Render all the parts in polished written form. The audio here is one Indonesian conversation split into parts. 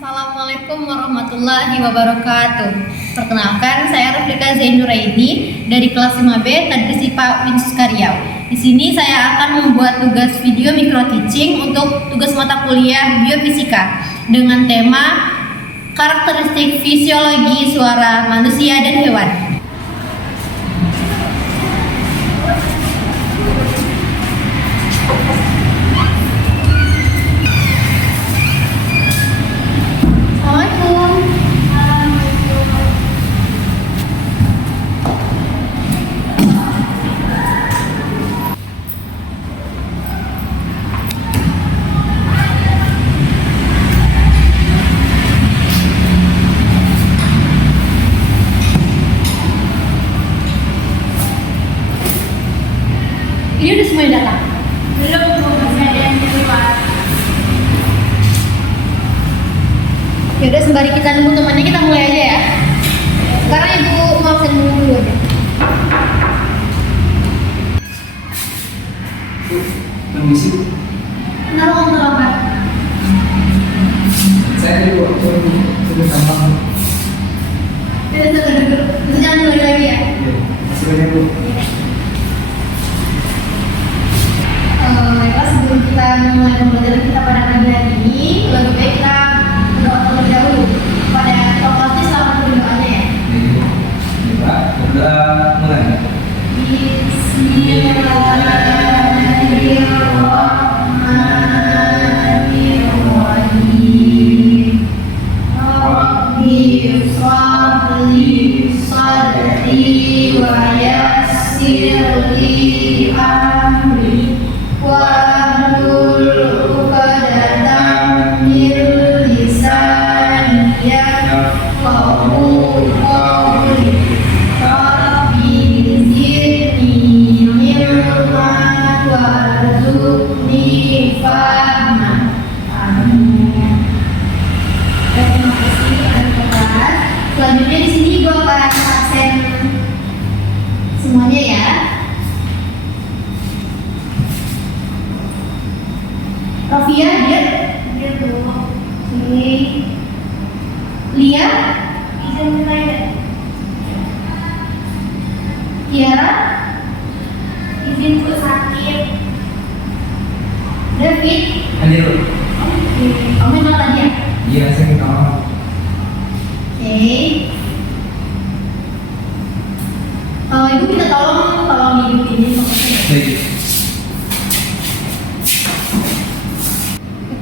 Assalamualaikum warahmatullahi wabarakatuh. Perkenalkan, saya Raflika Zainuraini dari kelas 5B Tadris IPA Winsus Karyau. Di sini saya akan membuat tugas video micro teaching untuk tugas mata kuliah biofisika dengan tema karakteristik fisiologi suara manusia dan hewan. Ini udah semuanya datang? Belum, masih ada yang di luar. Yaudah, sembari kita nunggu temannya, kita mulai aja ya. Sekarang Ibu mau absen dulu aja. Permisi. Kenapa kamu terlambat? Saya di waktu sudah tambah. Kita duduk. Terus jangan mulai lagi ya. Masih banyak Bu. Baiklah, sebelum kita memulai pembelajaran kita pada pagi hari ini, lebih baik kita berdoa terlebih dahulu pada Al-Fatihah. Selamat berdoanya ya. Coba berdoa mulai. Bismillahirrahmanirrahim. Rabbi shrahli sadri wa yassir li amri wahlul 'uqdatam min lisani yafqahu qawli. Rabbi zidni ilman warzuqni fahman. Amin. Terima kasih anak kelas. Selanjutnya di sini gue akan absen semuanya ya. Rofia, dia dulu. Oke. Lia, izin saya. Tiara, izin untuk sakit. David, Hadir Bu. oke. Kamu kenal tadi ya? Iya, saya kenal. Oke. Kalau Ibu minta tolong hidupin ini fokusnya. Baik.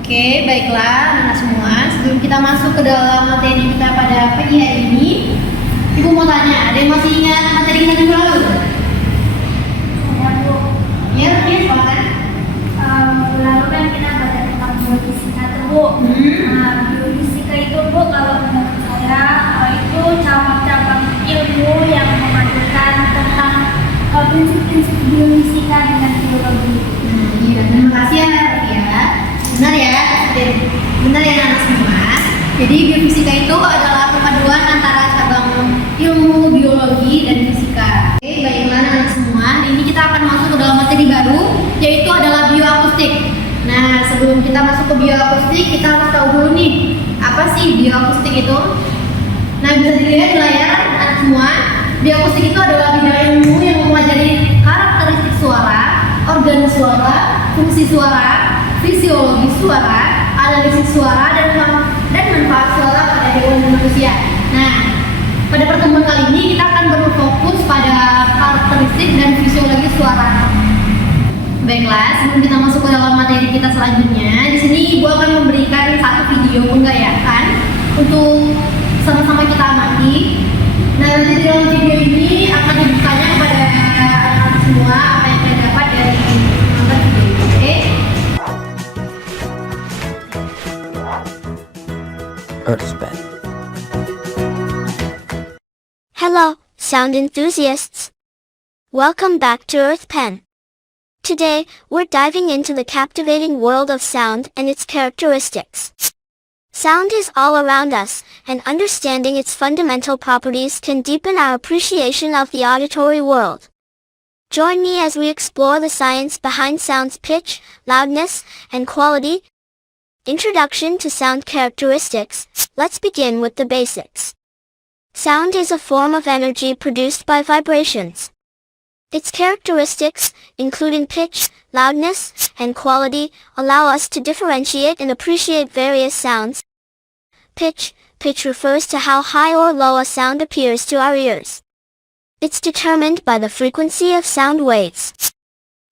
Oke, baiklah anak semua. Sebelum kita masuk ke dalam materi kita pada pagi hari ini, Ibu mau tanya, ada yang masih ingat materi kita minggu lalu? Ya Bu, Ya, silakan. lalu kan kita baca tentang biofisika tuh Bu. Biofisika itu Bu, kalau menurut saya itu cabang-cabang ilmu yang memadukan tentang prinsip-prinsip biofisika dengan biologi. Iya, terima kasih ya, ya. Benar ya, benar ya anak semua. Jadi biofisika itu adalah perpaduan antara cabang ilmu biologi dan fisika. Oke, baiklah anak semua. Hari ini kita akan masuk ke dalam materi baru, yaitu adalah bioakustik. Nah, sebelum kita masuk ke bioakustik, kita harus tahu dulu nih, apa sih bioakustik itu? Nah, bisa dilihat di layar anak semua. Bioakustik itu adalah bidang ilmu yang mempelajari karakteristik suara, organ suara, fungsi suara, fisiologi suara, analisis suara, dan manfaat suara pada hewan dan manusia. Nah, pada pertemuan kali ini kita akan berfokus pada karakteristik dan fisiologi suara. Baiklah, sebelum kita masuk ke dalam materi kita selanjutnya, di sini Ibu akan memberikan satu video penggayakan untuk sama-sama kita amati. Nah, nanti di dalam video ini akan dibukanya kepada anak-anak semua apa yang kalian dapat dari nonton video ini. Oke? Earthspan. Hello, sound enthusiasts. Welcome back to EarthPen. Today, we're diving into the captivating world of sound and its characteristics. Sound is all around us, and understanding its fundamental properties can deepen our appreciation of the auditory world. Join me as we explore the science behind sound's pitch, loudness, and quality. Introduction to sound characteristics. Let's begin with the basics. Sound is a form of energy produced by vibrations. Its characteristics, including pitch, loudness, and quality, allow us to differentiate and appreciate various sounds. Pitch. Pitch refers to how high or low a sound appears to our ears. It's determined by the frequency of sound waves.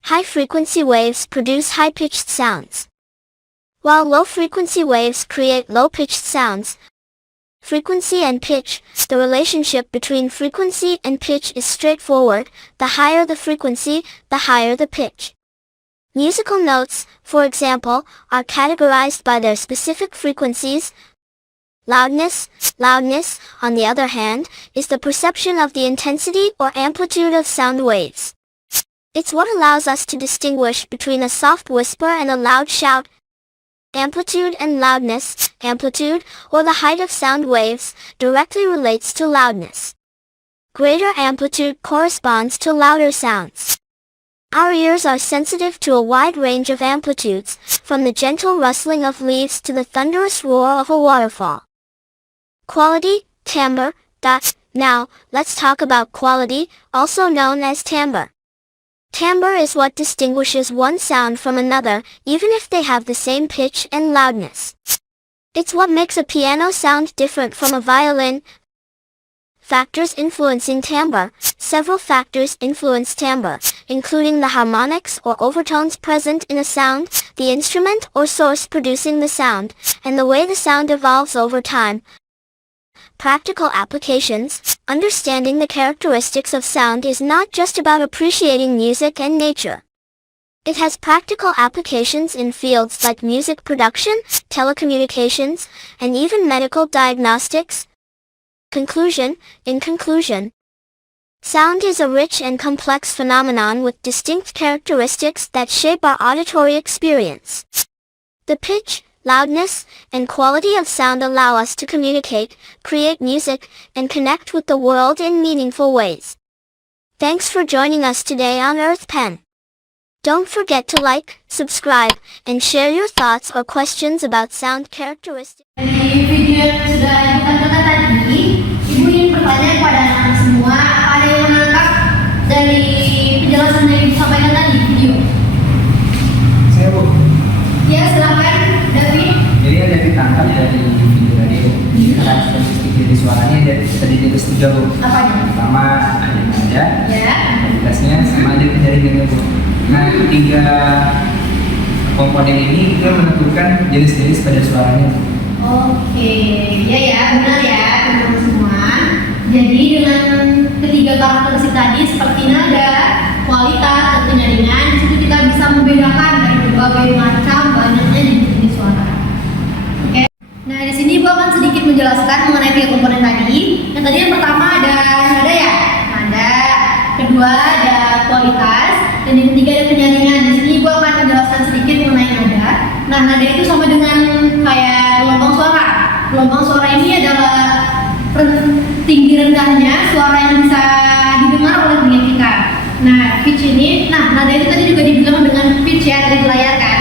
High-frequency waves produce high-pitched sounds, while low-frequency waves create low-pitched sounds. Frequency and pitch. The relationship between frequency and pitch is straightforward. The higher the frequency, the higher the pitch. Musical notes, for example, are categorized by their specific frequencies. Loudness. Loudness, on the other hand, is the perception of the intensity or amplitude of sound waves. It's what allows us to distinguish between a soft whisper and a loud shout. Amplitude and loudness. Amplitude, or the height of sound waves, directly relates to loudness. Greater amplitude corresponds to louder sounds. Our ears are sensitive to a wide range of amplitudes, from the gentle rustling of leaves to the thunderous roar of a waterfall. Quality, timbre. Now, let's talk about quality, also known as timbre. Timbre is what distinguishes one sound from another, even if they have the same pitch and loudness. It's what makes a piano sound different from a violin. Factors influencing timbre. Several factors influence timbre, including the harmonics or overtones present in a sound, the instrument or source producing the sound, and the way the sound evolves over time. Practical applications. Understanding the characteristics of sound is not just about appreciating music and nature. It has practical applications in fields like music production, telecommunications, and even medical diagnostics. Conclusion. In conclusion, sound is a rich and complex phenomenon with distinct characteristics that shape our auditory experience. The pitch, loudness, and quality of sound allow us to communicate, create music, and connect with the world in meaningful ways. Thanks for joining us today on Earth Pen. Don't forget to like, subscribe, and share your thoughts or questions about sound characteristics. Di video yang sudah ditonton tadi, Ibu ingin bertanya kepada anak-anak semua, apa ada yang menangkap dari penjelasan yang disampaikan tadi di video? Saya Bu. Ya, silakan, David. Jadi ada ditangkap dari video tadi Bu. Karakteristik dari suaranya tadi ditulis 3 Bu. Apanya? Pertama ada nada, Ya. kualitasnya sama ada jaringannya Bu. Nah, 3 komponen ini itu menentukan jenis-jenis pada suaranya. Oke, ya, benar ya, teman-teman semua. Jadi dengan ketiga karakteristik tadi seperti nada, kualitas, dan penyaringan, di situ kita bisa membedakan dari berbagai macam banyaknya jenis suara. Oke. Nah, di sini Ibu akan sedikit menjelaskan mengenai 3 komponen tadi. Yang tadi yang pertama ada nada ya, nada. Kedua ada kualitas, dan yang ketiga ada penyaringan. Di sini Ibu akan menjelaskan sedikit mengenai nada. Nah, nada itu sama dengan kayak gelombang suara. Gelombang suara ini adalah tinggi rendahnya suara yang bisa didengar oleh telinga kita. Nah, pitch ini, nada itu tadi juga dibilang dengan pitch ya, dari layar kan.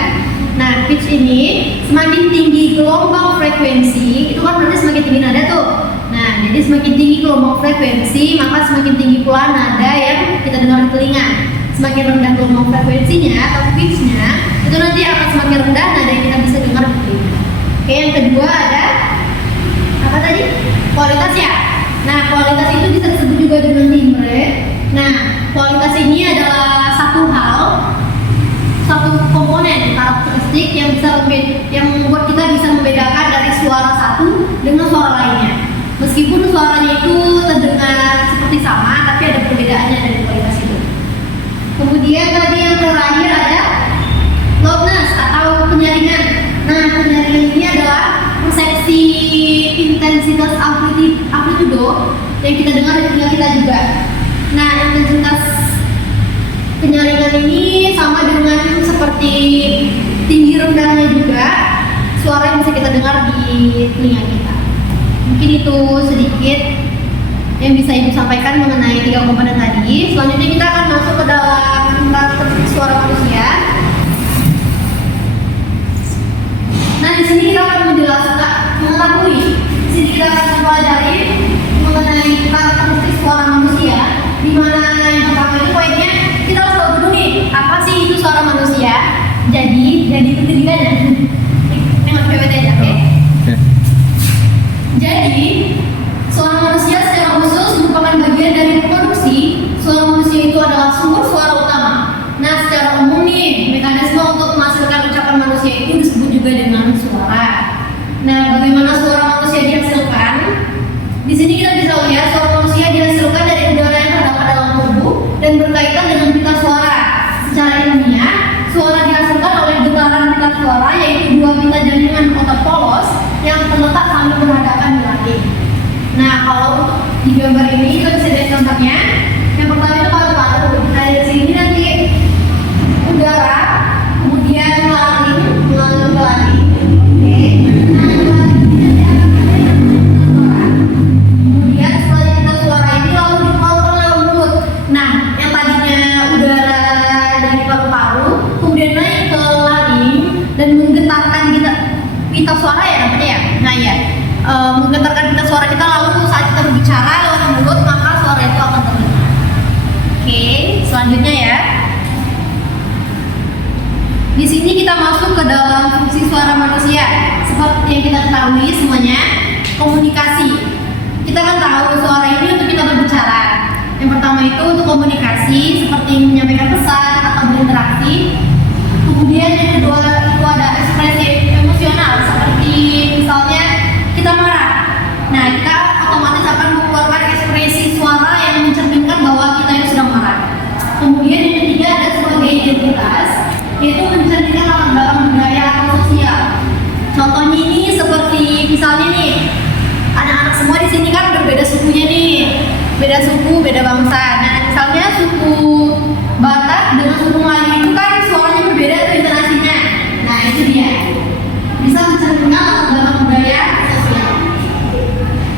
Nah, pitch ini semakin tinggi gelombang frekuensi, itu kan berarti semakin tinggi nada tuh. Nah, jadi semakin tinggi gelombang frekuensi, maka semakin tinggi pula nada yang kita dengar di telinga. Semakin rendah gelombang frekuensinya atau pitch-nya, itu nanti akan semakin rendah nada yang kita bisa dengar di telinga. Oke, yang kedua ada apa tadi? Kualitas ya. Nah, kualitas itu bisa disebut juga dengan timbre. Nah, kualitas ini adalah satu komponen karakteristik yang membuat kita bisa membedakan dari suara satu dengan suara lainnya. Meskipun suaranya itu terdengar seperti sama, tapi ada perbedaannya dari kualitas itu. Kemudian tadi yang terakhir ada loudness atau penyaringan. Nah, penyaringan ini adalah persepsi intensitas amplitudo yang kita dengar di telinga kita juga. Nah, intensitas penyaringan ini sama dengan seperti tinggi rendahnya juga suara yang bisa kita dengar di telinga kita. Mungkin itu sedikit yang bisa Ibu sampaikan mengenai 3 komponen tadi. Selanjutnya kita akan masuk ke dalam karakteristik suara manusia. Nah, di di sini kita akan mengetahui, di sini kita akan mempelajari mengenai karakteristik suara manusia. Di mana yang pertama itu poinnya kita harus tahu dulu nih apa sih itu suara manusia. Jadi ikuti dia dan yang PPT aja, oke? Jadi suara manusia secara khusus merupakan bagian dari produksi. Suara manusia itu adalah sumber suara utama. Nah, secara umum nih, mekanisme untuk menghasilkan ucapan manusia itu disebut juga dengan suara. Nah, bagaimana suara manusia dihasilkan? Di sini kita bisa lihat suara manusia dihasilkan dari udara yang terdapat dalam tubuh dan berkaitan dengan pita suara. Secara ilmiah, suara dihasilkan oleh getaran pita suara, yaitu dua pita jaringan otot polos yang terletak saling berhadapan di latih. Nah, kalau di gambar ini kita bisa lihat contohnya. Yang pertama itu paru-paru. Nah, dari sini nanti udara kemudian mengalir ke latih. Oke. Kemudian setelah pita suara ini lalu dipautkan lewat mulut. Nah, yang tadinya udara dari paru-paru kemudian naik ke latih dan menggetarkan pita suara ya namanya ya. Nah ya, menggetarkan pita suara kita, lalu saat kita berbicara lewat mulut maka suara itu akan terdengar. Oke, selanjutnya ya. Di sini kita masuk ke dalam fungsi suara manusia. Seperti yang kita ketahui semuanya, komunikasi. Kita kan tahu suara ini untuk kita berbicara. Yang pertama itu untuk komunikasi, seperti menyampaikan pesan atau berinteraksi. Kemudian yang kedua itu ada ekspresi emosional, seperti misalnya kita marah. Nah, kita otomatis akan mengeluarkan ekspresi suara yang mencerminkan bahwa kita itu sedang marah. Kemudian yang ketiga ada sebagai identitas, yaitu mencerminkan latar belakang budaya atau sosial. Contohnya ini seperti misalnya nih, anak-anak semua di sini kan berbeda sukunya nih, beda suku, beda bangsa. Nah, misalnya suku Batak dengan suku Melayu itu kan suaranya berbeda tuh intonasinya. Nah, itu dia. Bisa mencerminkan latar belakang budaya sosial.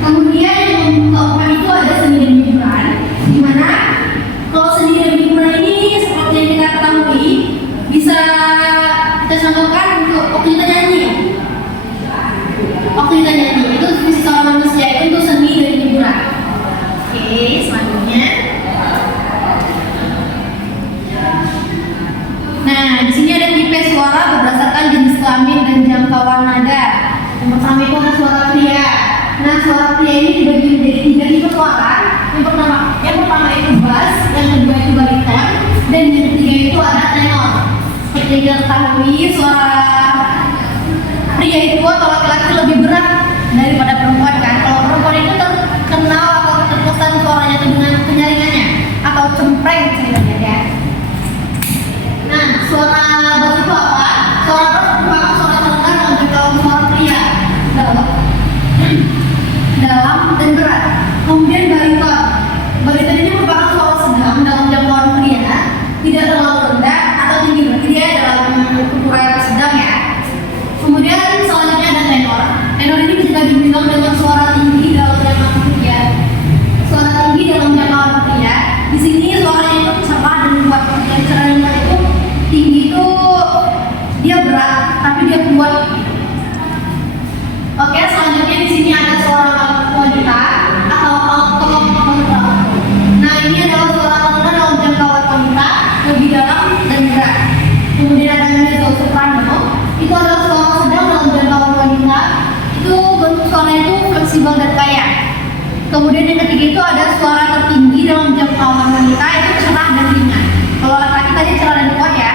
Kemudian yang keempat itu ada seni dan hiburan, di mana kalau seni dan hiburan ini seperti yang kita ketahui bisa kita contohkan untuk waktu kita nyanyi. Waktu kita nyanyi itu fungsi suara manusia itu untuk seni dan hiburan. Oke, selanjutnya. Nah, di sini ada tipe suara berdasarkan jenis kelamin dan jangkauan nada. Yang pertama itu ada suara pria. Nah, suara pria ini dibagi menjadi 3 tipe suara. Yang pertama itu bass, yang kedua itu bariton, dan yang ketiga itu ada tenor. Seperti yang kita ketahui, suara pria itu atau laki-laki lebih berat daripada perempuan kan. Kalau perempuan itu terkenal atau terkesan suaranya itu dengan penyaringannya atau cempreng ceritanya ya. Nah, suara bass itu apa? Suara bass merupakan suara terendah dalam jangkauan suara pria, dalam dan berat. Kemudian bariton. Bariton ini merupakan suara sedang dalam jangkauan pria, tidak terlalu rendah atau tinggi, berarti dia dalam ukuran sedang ya. Kemudian selanjutnya ada tenor. Tenor ini bisa dibilang dengan suara tinggi dalam jangkauan pria. Suara tinggi dalam jangkauan pria. Di sini suaranya itu cerah dan kuat. Yang cerah dan kuat itu tinggi itu dia berat, tapi dia kuat. Oke, selanjutnya di sini ada suara wanita atau alto. Nah, ini adalah suara wanita dalam jangkauan wanita, lebih dalam dan berat. Kemudian ada mezzo soprano, itu adalah suara sedang dalam jangkauan wanita. Itu bentuk suaranya itu fleksibel dan kaya. Kemudian yang ketiga itu ada suara tertinggi dalam jangkauan wanita, itu cerah dan ringan. Kalau laki-laki tadi cerah dan kuat ya.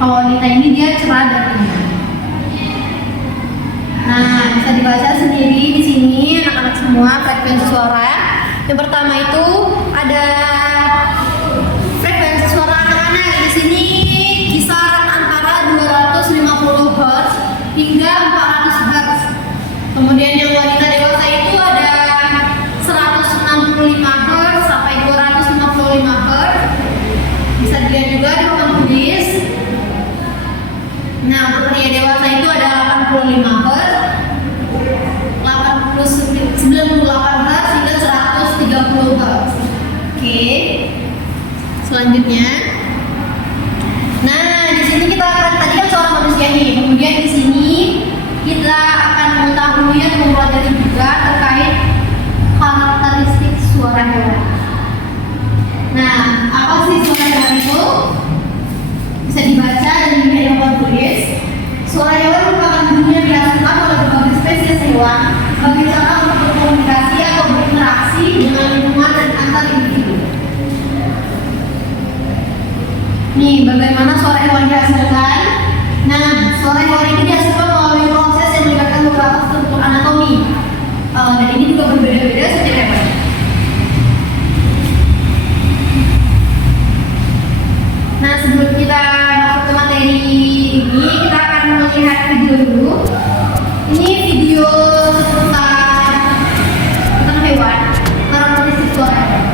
Kalau wanita ini dia cerah dan ringan. Nah, bisa dibaca sendiri di sini anak-anak semua frekuensi suara. Yang pertama itu ada frekuensi suara anak-anak. Di sini kisaran antara 250 Hz hingga 400 Hz. Kemudian yang wanita dewasa itu ada 165 Hz sampai 255 Hz. Bisa dilihat juga di papan tulis. Nah, untuk pria dewasa itu ada 85 Hz, 98 Hz hingga 130 Hz. Oke. Selanjutnya. Nah, di sini kita akan tadi kan suara manusia nih. Kemudian di sini kita juga terkait karakteristik suara hewan. Nah, apa sih suara hewan itu? Bisa dibaca dan dilihat tulis. Suara hewan merupakan bunyi yang dihasilkan oleh berbagai spesies hewan sebagai cara untuk berkomunikasi atau berinteraksi dengan lingkungan dan antar individu. Nih, bagaimana suara hewan dihasilkan? Nah, suara hewan ini dihasilkan melalui proses yang melibatkan beberapa struktur anatomi. Dan ini juga berbeda-beda setiap hewan. Nah, sebelum kita masuk ke materi ini, kita akan melihat video dulu. Ini video tentang hewan, karakteristik suara hewan.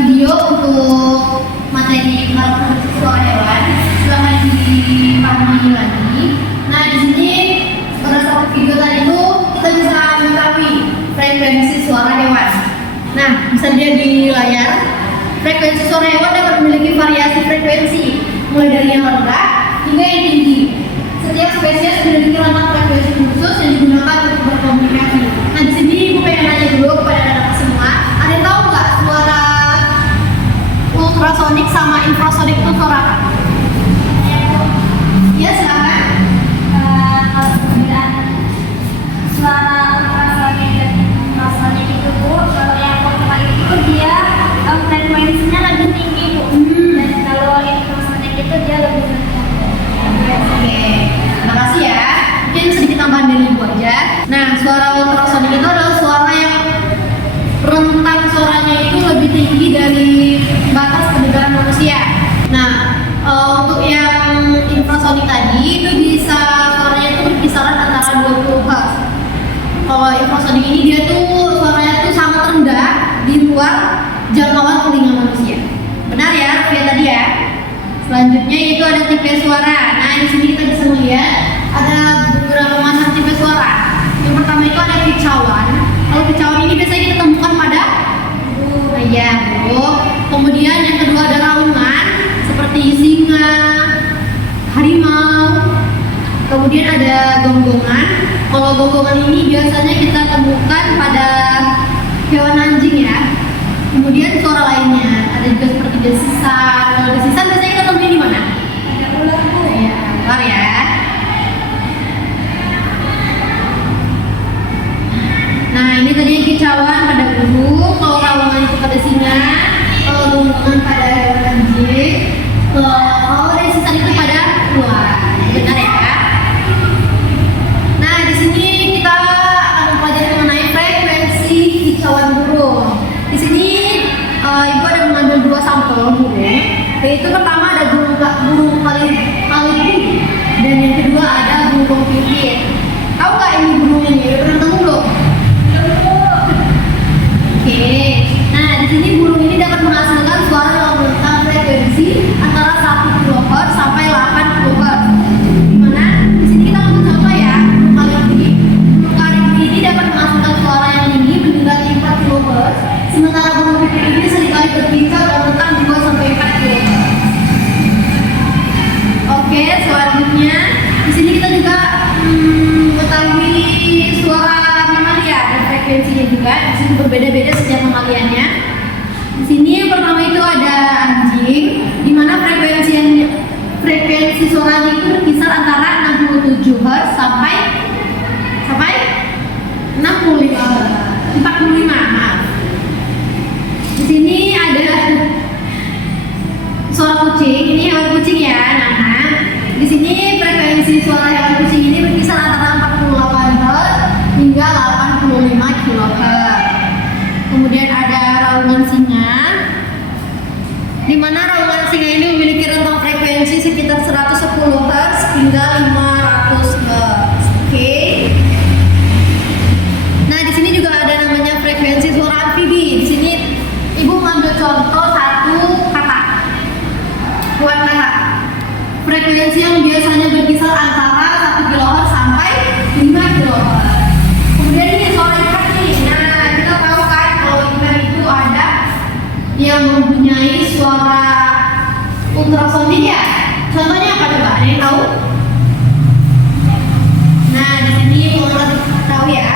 Video untuk materi karakteristik suara hewan. Silahkan dipahami lagi. Nah, di sini berdasarkan video tadi itu kita bisa mengetahui frekuensi suara hewan. Nah, bisa dilihat di layar. Frekuensi suara hewan dapat memiliki variasi frekuensi, mulai dari yang rendah hingga yang tinggi. Setiap spesies memiliki rentang frekuensi khusus yang digunakan untuk berkomunikasi. Nah, di sini ibu pengen nanya dulu kepada anak-anak semua, ada yang tahu nggak suara ultrasonik sama infrasonik itu suara apa? Ya, silakan. Kalau perbedaan suara ultrasonik dan infrasonik itu Bu, kalau yang pertama itu dia frekuensinya lebih tinggi Bu, dan kalau infrasonik itu dia lebih rendah. Oke, terima kasih ya. Mungkin sedikit tambahan dari ibu aja. Nah, suara ultrasonik itu adalah suara yang rentang suaranya itu lebih tinggi dari batas pendengaran manusia. Nah, untuk yang infrasonik tadi itu bisa suaranya itu berkisaran antara 20 Hz. Kalau infrasonik ini dia tuh suaranya tuh sangat rendah di luar jangkauan telinga manusia. Benar ya, Rafia tadi ya. Selanjutnya itu ada tipe suara. Nah, di sini kita bisa melihat ada beberapa macam tipe suara. Yang pertama itu ada kicauan. Kalau kicauan ini biasanya kita temukan pada kemudian yang kedua ada raungan seperti singa, harimau. Kemudian ada gonggongan. Kalau gonggongan ini biasanya kita temukan pada hewan anjing ya. Kemudian suara lainnya ada juga seperti desisan. Kalau desisan biasanya kita temuin di mana? Ada ular bu. Ya, ular ya. Nah, ini tadi kicauan pada burung, kalau rawangan itu pada singa, kalau gonggongan pada hewan anjing, kalau desisan itu pada ular. Benar ya? Nah, di sini kita akan mempelajari mengenai frekuensi kicauan burung. Di sini ibu ada mengambil 2 sampel burung, yaitu pertama ada burung kalipuni dan yang kedua ada burung pipit. Tahu nggak ini burungnya nih? Udah pernah ketemu belum? Oke. Nah, di sini burung ini dapat menghasilkan suara dalam rentang frekuensi antara 1 kHz sampai 8 kHz. Dimana di sini kita ambil contoh ya, burung kalipuni. Burung kalipuni ini dapat menghasilkan suara yang tinggi mendekati 4 kHz, sementara burung pipit ini seringkali berkicau dalam rentang 2 sampai 4 kHz. Oke, selanjutnya di sini kita juga mengetahui suara mamalia dan frekuensinya juga. Di sini berbeda-beda setiap mamaliannya. Di sini yang pertama itu ada anjing, di mana frekuensi suaranya itu berkisar antara 67 Hz sampai 45 maaf. Di sini ada suara kucing, ini hewan kucing ya. Nah, di sini frekuensi suara hewan kucing ini berkisar antara 48 Hz hingga 85 kHz. Kemudian ada raungan singa, di mana raungan singa ini memiliki rentang frekuensi sekitar 110 Hz hingga 500 Hz. Oke. Nah, di sini juga ada namanya frekuensi suara amfibi. Di sini ibu mengambil contoh satu kata. Buat kata. Frekuensi yang biasanya berkisar antara 1 kHz sampai 5 kHz. Kemudian ini suara ikan nih. Nah, kita tahu kan kalau ikan itu ada yang mempunyai suara ultrasonik ya. Contohnya apa coba? Ada yang tahu? Nah, di sini mulai tahu ya.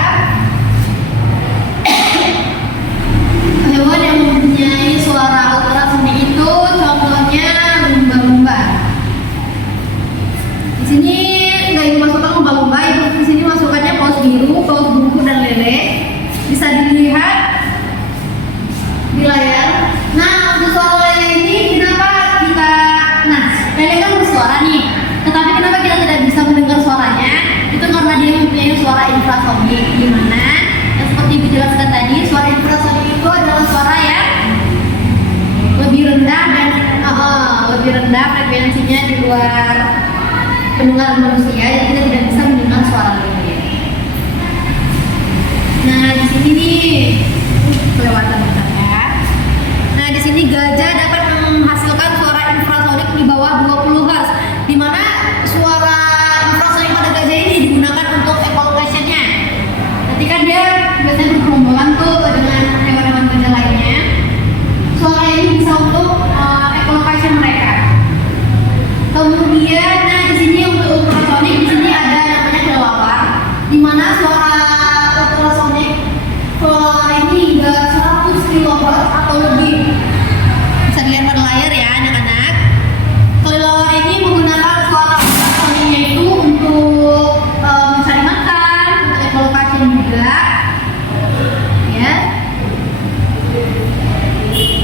Hewan yang mempunyai suara ultrasonik itu contohnya lumba-lumba. Di sini nggak ibu masukkan lumba-lumba, ibu di sini masukkannya paus biru, paus buku dan lele. Bisa dilihat di layar. Nah, untuk suara lele ini kenapa kita? Nah, lele kan bersuara nih. Tetapi kenapa kita tidak bisa mendengar suaranya? Itu karena dia mempunyai suara infrasonik, di mana yang seperti ibu jelaskan tadi, suara infrasonik itu adalah suara yang lebih rendah dan lebih rendah frekuensinya di luar pendengaran manusia, jadi kita tidak bisa mendengar suara lele. Nah, di sini nih kelewatan bentar ya. Nah, di sini gajah dapat menghasilkan suara infrasonik di bawah 20 Hz, di mana suara infrasonik pada gajah ini digunakan untuk echolocation-nya. Nanti kan dia biasanya bergerombolan tuh dengan hewan-hewan gajah lainnya. Suara ini bisa untuk echolocation mereka. Kemudian, nah di sini untuk ultrasonik di sini ada namanya kelelawar, di mana suara ultrasonik kelelawar ini hingga 100 kHz atau lebih. Bisa dilihat pada layar ya anak-anak. Kelelawar ini menggunakan suara ultrasoniknya itu untuk mencari makan, untuk echolocation juga, ya.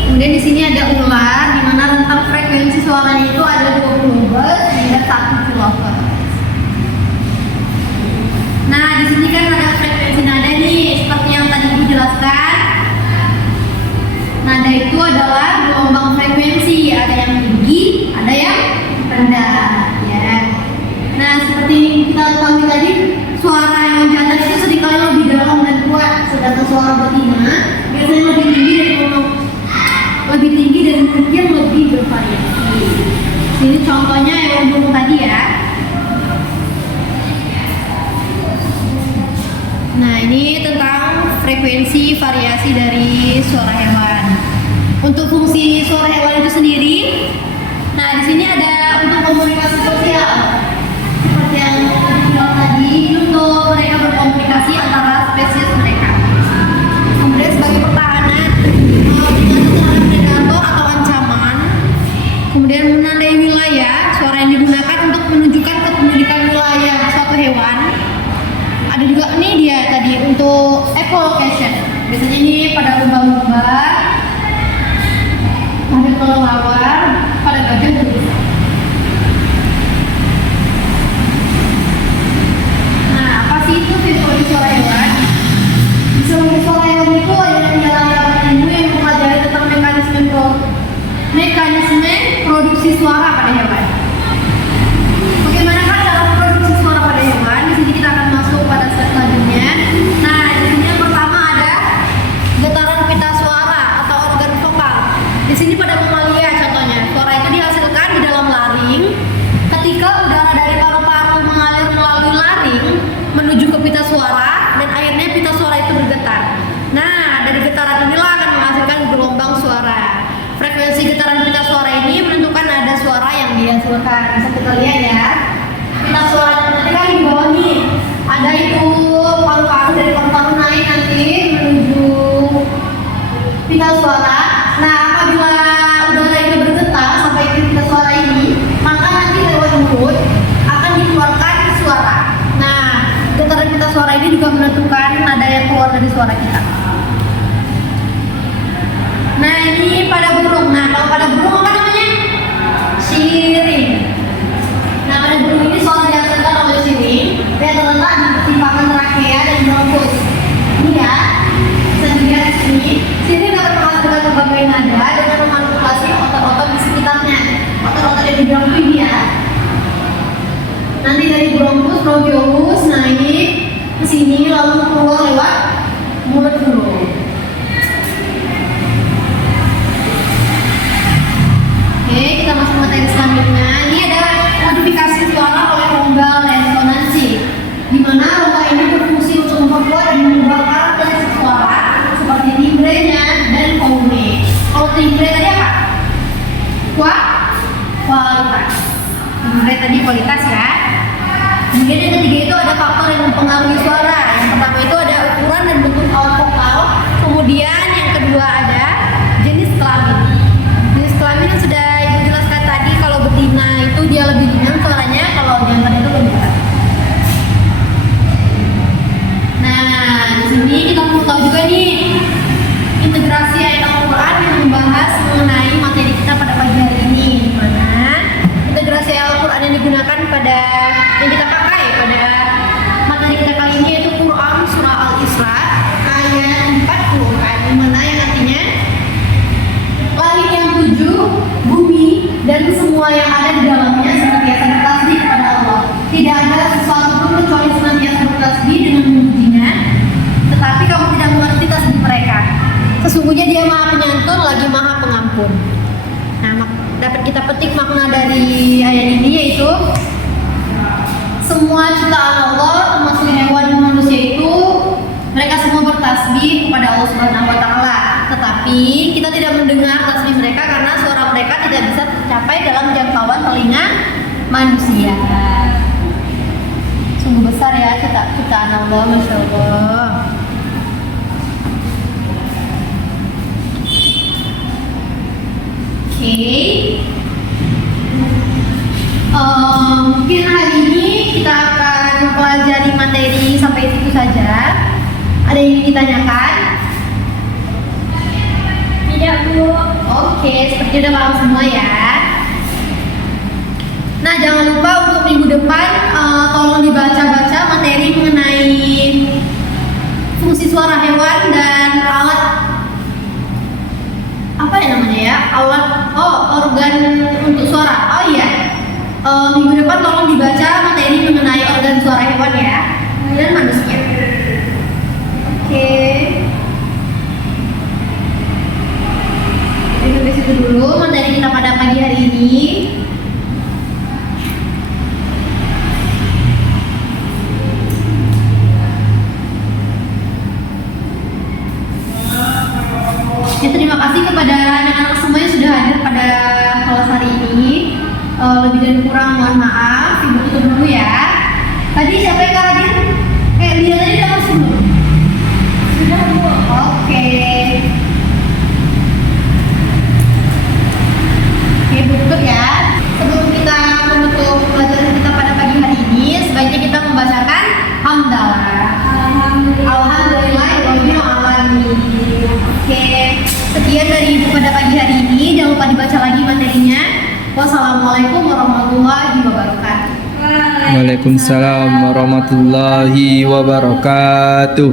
Kemudian di sini ada ular, di mana rentang frekuensi suaranya itu ada 20 Hz hingga 1 kHz. Nah, di sini kan ada frekuensi nada nih, seperti yang tadi Ibu jelaskan. Nada itu adalah gelombang frekuensi, ada yang tinggi, ada yang rendah, ya. Nah, seperti kita tahu tadi, suara yang jantan itu seringkali lebih dalam dan kuat, sedangkan suara betina biasanya lebih tinggi dan mungkin lebih bervariasi. Ini contohnya yang burung tadi ya. Nah, ini tentang frekuensi variasi dari suara hewan. Untuk fungsi suara hewan itu sendiri, nah di sini ada untuk komunikasi sosial. Seperti yang dibilang tadi, ini untuk mereka berkomunikasi antara spesies mereka. Kemudian sebagai pertahanan, terhadap predator atau ancaman. Kemudian menandai wilayah, suara yang digunakan untuk menunjukkan kepemilikan wilayah suatu hewan. Ada juga nih dia tadi untuk echolocation. Biasanya ini pada lumba-lumba, pada kelelawar, pada gajah juga bisa. Nah, apa sih itu sinkronis suara hewan? Sinkronis suara hewan itu adalah jalan ilmu yang mempelajari tentang mekanisme produksi suara pada hewan. Bagaimana kan dalam produksi suara pada hewan? Di sini kita akan masuk pada step selanjutnya. Nah, di sini yang pertama ada getaran pita suara atau organ vokal. Di sini pada mamalia contohnya, suara itu dihasilkan di dalam laring. Ketika udara dari paru-paru mengalir melalui laring menuju ke pita suara dan akhirnya pita suara itu bergetar. Nah, dari getaran inilah akan menghasilkan gelombang suara. Frekuensi getaran pita suara ini menentukan nada suara yang dihasilkan. Bisa kita lihat ya. Pita suara nanti kan di bawah nih. Ada itu paru-paru, dari paru-paru naik nanti menuju pita suara. Nah, apabila udara ini bergetar sampai ke pita suara ini, maka nanti lewat mulut akan dikeluarkan suara. Nah, getaran pita suara ini juga menentukan nada yang keluar dari suara kita. Nah, ini pada burung. Nah, kalau pada burung apa namanya? Sirine. Nah, pada burung ini suara dihasilkan oleh sirine yang terletak di persimpangan trakea dan bronkus. Ini ya, bisa dilihat di sini. Sirine dapat menghasilkan berbagai nada dengan memanipulasi otot-otot di sekitarnya. Otot-otot yang di bronkus ini ya. Nanti dari bronkus naik ke sini lalu keluar lewat mulut burung. Oke, kita masuk materi selanjutnya. Ini ada modifikasi suara oleh rongga resonansi, di mana rongga ini berfungsi untuk memperkuat dan mengubah karakteristik suara seperti timbrenya dan volume. Kalau timbre tadi apa? Kualitas. Timbre tadi kualitas ya. Kemudian yang ketiga itu ada faktor yang mempengaruhi suara. Yang pertama itu ada ukuran dan bentuk alat vokal. Kemudian yang kedua ada jenis kelamin. Jenis kelamin yang sudah Ibu jelaskan tadi, kalau betina itu dia lebih ringan suaranya, kalau jantan itu lebih berat. Nah, di sini kita perlu tahu juga nih integrasi ayat Al-Quran yang membahas mengenai materi kita pada pagi hari ini, di mana integrasi Al-Quran yang digunakan pada yang kita pakai pada materi kita kali ini yaitu Quran surah Al-Isra ayat 40 kan, di mana yang artinya langit yang tujuh, bumi dan semua yang ada di dalamnya senantiasa bertasbih kepada Allah. Tidak ada sesuatu pun kecuali senantiasa bertasbih dengan memujinya, tetapi kamu tidak mengerti tasbih mereka. Sesungguhnya Dia Maha Penyantun lagi Maha Pengampun. Nah, dapat kita petik makna dari ayat ini yaitu semua ciptaan Allah termasuk hewan dan manusia itu mereka semua bertasbih kepada Allah Subhanahu wa taala. Tetapi kita tidak mendengar tasbih mereka karena suara mereka tidak bisa tercapai dalam jangkauan telinga manusia. Sungguh besar ya ciptaan Allah, Masya Allah. Oke. Mungkin hari ini kita akan mempelajari materi sampai situ saja. Ada yang ditanyakan? Tidak, Bu. Oke, seperti udah paham semua ya. Nah, jangan lupa untuk minggu depan tolong dibaca-baca materi mengenai fungsi suara hewan dan alat apa ya namanya ya? Organ untuk suara. Oh iya. Minggu depan tolong dibaca materi mengenai organ suara hewan ya dan manusia. Oke. Jadi sampai situ dulu materi kita pada pagi hari ini. Wassalamualaikum warahmatullahi wabarakatuh. Waalaikumsalam warahmatullahi wabarakatuh.